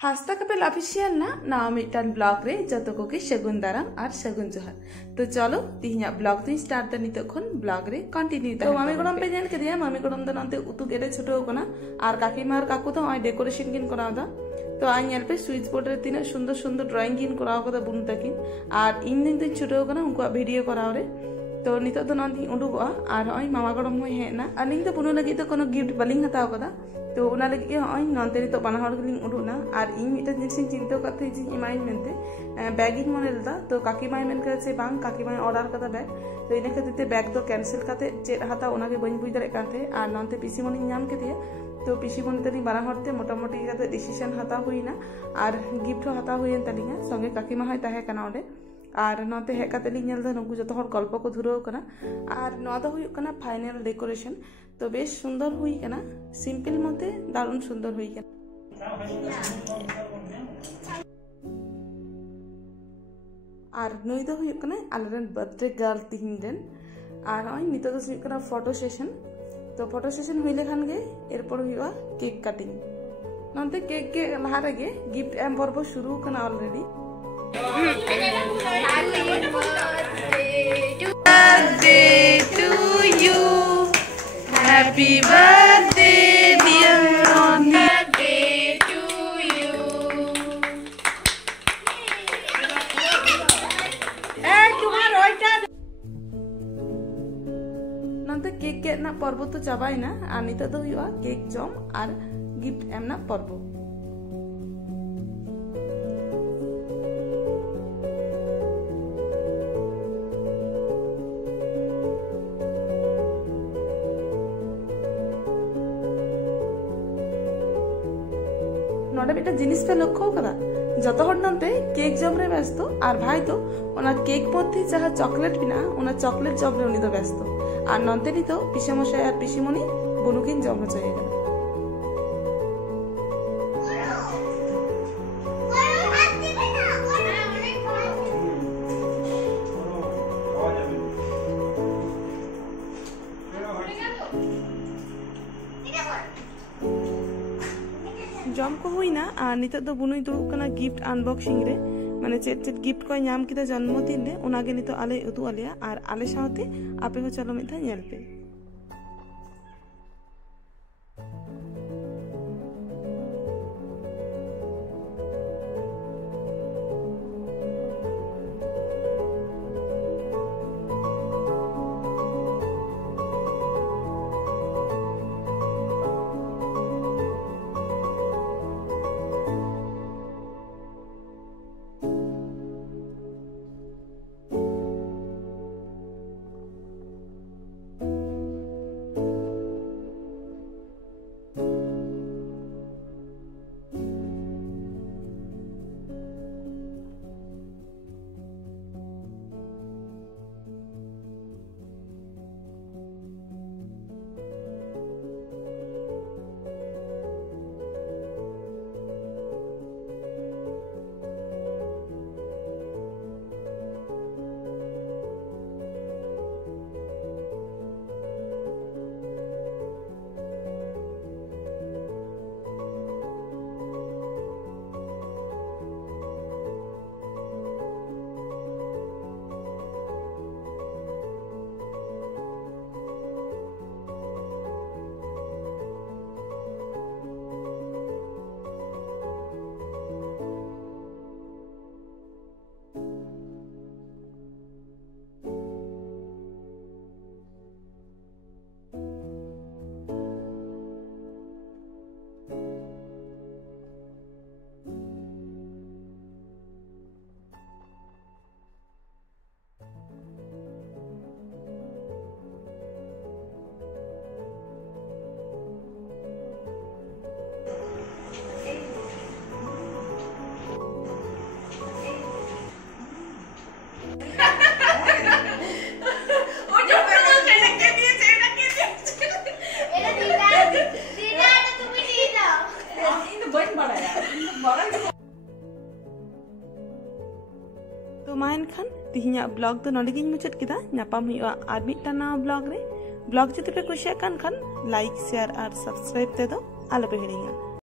हास्ता कपेल official ना mitten blog रे जतो को के शगुन दाराम और शगुन जोहार। तो चलो तिहिया ब्लॉग तो स्टार्ट द नितो खन ब्लॉग रे कंटिन्यू तो मामी गडम पे नेल करिया मामी गडम द नते उतु गेरे छोटो कना और काकी मार काकू तो आई डेकोरेशन किन कराव दा। तो आई नेल पे स्विच बोर्ड रे तिना सुंदर सुंदर ड्राइंग किन कराव कदा बुनु तकिन और इन दिन दिन छोटो कना उनको वीडियो कराव रे। तो नितो तो नती उडुगोआ और आई मामा गडम होय हेना अनिंग तो बुनु लगी तो कोनो गिफ्ट बलिंग हताव कदा। तो उना लगी के हय नंते नितो बाना हर गलिंग उडुना और इन मिटा जिनिस चिंता करते जी इमाइन मेनते बैग इन मने लदा। तो काकी माई मेन करे बांग काकी माई ऑर्डर कदा बैग तो इने खातिर ते बैग तो कैंसिल करते चेत हाता ओना के बइन बुझ दारे काते और नंते पीसी मनी नाम केतिया। तो पीसी मनी तनी बाना हरते मोटामुटी काते डिसीजन हाता हुईना और गिफ्ट हाता हुईन तलिंगा संगे काकी मा हय ताहे कना ओडे और नते हेक काते लिंग नेल दा नुकु जतो हर गल्प को धुराव कना और नवा दो हुई कना फाइनल डेकोरेशन। तो बेश सुंदर हुई कना सिंपल मते दारुण सुंदर हुई कना और नुई दो हुई कना आलेरन बर्थडे गर्ल तिहिन रेन और नय नितो दो हुई कना फोटो सेशन। तो फोटो सेशन हुई लेखान गे एरपर हुईवा केक काटिंग नते केक के लहा रेगे गिफ्ट एम पर्व शुरू कना already. Happy birthday, dear Ronnie. Birthday to you. नंते केक के ना पर्व तो चाबाई ना और नितो दो हुआ केक जम और गिफ्ट एम ना पर्व। नोडे बेटा जिनिस पे लक्ष्य करा जतो हर नंते केक जम रे व्यस्त और भाई तो ओना केक मध्य जहाँ चॉकलेट बिना ओना चॉकलेट जम रे उनी तो व्यस्त और नंते नी तो पिसेमशाई और पिसिमणि बुनुकिन जम होचेगा। जम को हुई ना और नितो दो बुनुई दुड़ुब कना गिफ्ट अनबॉक्सिंग रे माने चेत चेत गिफ्ट को नाम किदा जन्मदिन रे ओनागे नितो आले उदु आलेया और आले साथे आपे हो चलो मिथा नेल पे। तो मायन खान तिहिया ब्लॉग तो नोडे गिन मुचाद किदा नापाम हुआ आर मिदटां नवा ब्लॉग रे ब्लॉग जदि पे कुसिया कान खान लाइक शेयर और सब्सक्राइब ते दो आलो पे हिड़िंगा।